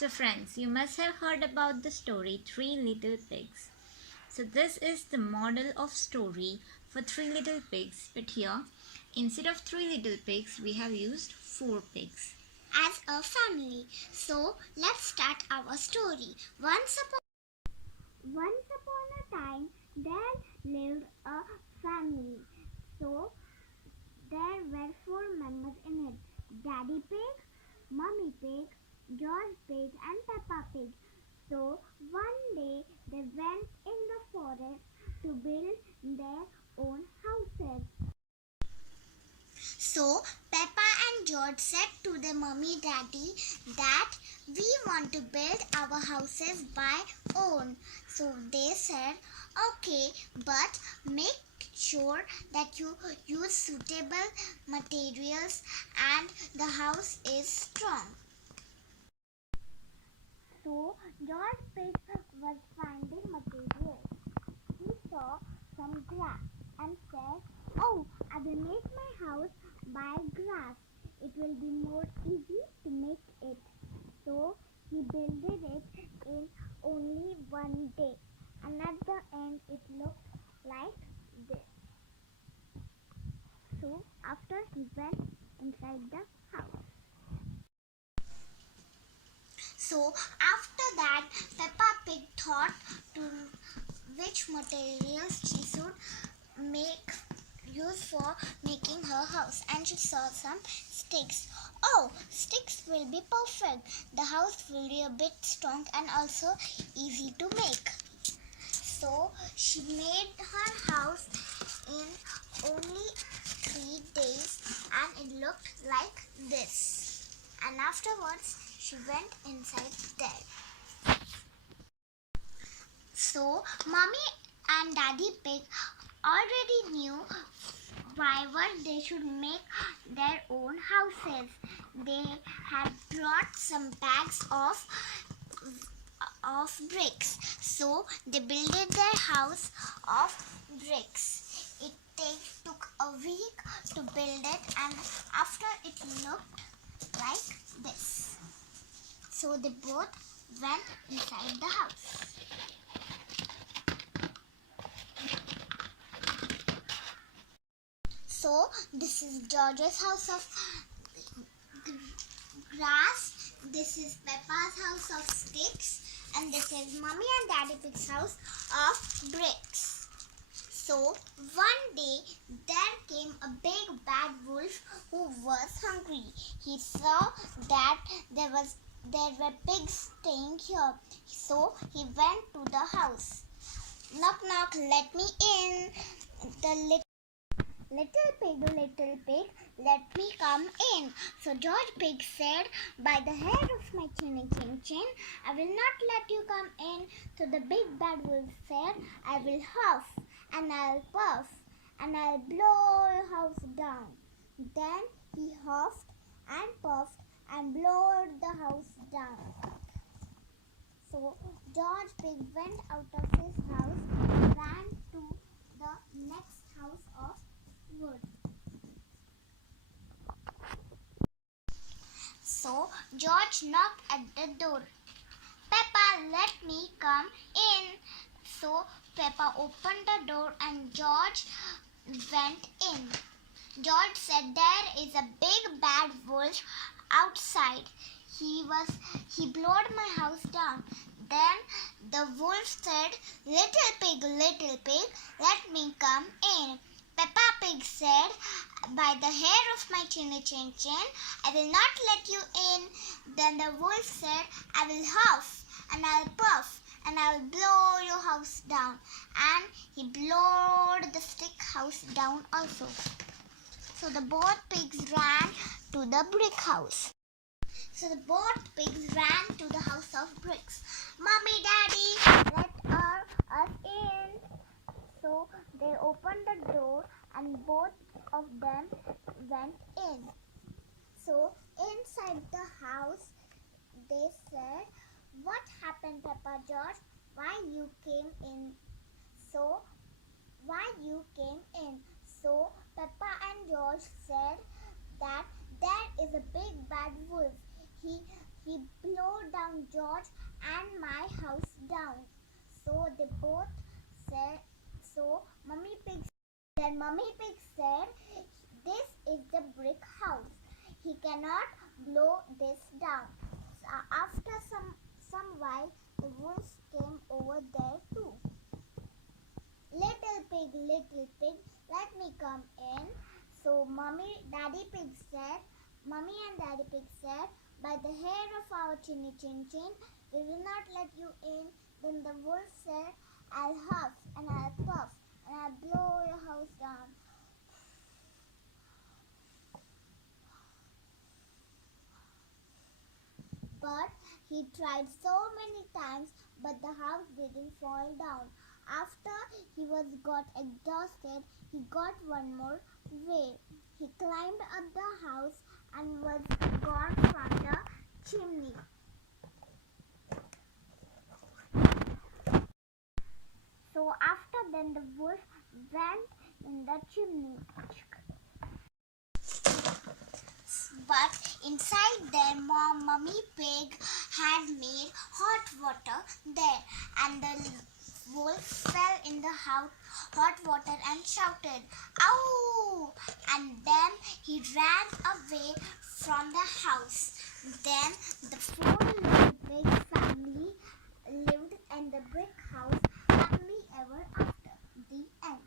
So, friends, you must have heard about the story Three Little Pigs. So, this is the model of story for Three Little Pigs, but here, instead of three little pigs, we have used four pigs as a family. So, let's start our story. Once upon a time, there lived a family. So, there were four members in it: Daddy Pig, Mummy Pig, George Pig, and Peppa Pig. So, one day they went in the forest to build their own houses. So, Peppa and George said to their mummy daddy that we want to build our houses by own. So they said, okay, but make sure that you use suitable materials and the house is strong. So George Pig was finding materials. He saw some grass and said, oh, I will make my house by grass. It will be more easy to make it. So he built it in only one day, and at the end it looked like this. So after he went inside the house. So after that, Peppa Pig thought to which materials she should make use for making her house, and she saw some sticks. Oh, sticks will be perfect. The house will be a bit strong and also easy to make. So she made her house in only 3 days and it looked like this. And afterwards she went inside there. So Mommy and Daddy Pig already knew why they should make their own houses. They had brought some bags of bricks. So they built their house of bricks. It took a week to build it, and after it looked like this. So they both went inside the house. So this is George's house of grass. This is Peppa's house of sticks, and this is Mummy and Daddy Pig's house of bricks. So one day there came a big bad wolf who was hungry. He saw that there were pigs staying here. So he went to the house. Knock knock, let me in. The little pig, let me come in. So George Pig said, by the hair of my chinny chin chin, I will not let you come in. So the big bad wolf said, I will huff and I'll puff and I'll blow your house down. Then he huffed and puffed and blew the house down. So George Pig went out of his house and ran to the next house of wood. So George knocked at the door. Peppa, let me come in. So Peppa opened the door and George went in. George said, there is a big bad wolf outside. He blowed my house down. Then the wolf said, little pig, let me come in. Peppa Pig said, by the hair of my chinny chin chin, I will not let you in. Then the wolf said, I will huff and I'll puff and I will blow your house down. And he blowed the stick house down also. So the both pigs ran to the brick house. So the both pigs ran to the house of bricks. Mommy, Daddy, let us in. So they opened the door and both of them went in. So inside the house they said, what happened, Peppa George? Why you came in? So Peppa and George said that there is a big bad wolf. He blew blow down George and my house down. So they both said, so Mummy Pig said, this is the brick house. He cannot blow this down. So after some while, the wolves came over there too. Little pig, let me come in. So Mummy and Daddy Pig said, by the hair of our chinny chin chin, we will not let you in. Then the wolf said, I'll huff and I'll puff and I'll blow your house down. But he tried so many times, but the house didn't fall down. After he got exhausted, he got one more way. He climbed up the house and was gone from the chimney. So after then the wolf went in the chimney. But inside there, Mummy Pig had made hot water there, and the wolf fell in the hot water and shouted, "Ow!" And then he ran away from the house. Then the 4 little pig family lived in the brick house happily ever after. The end.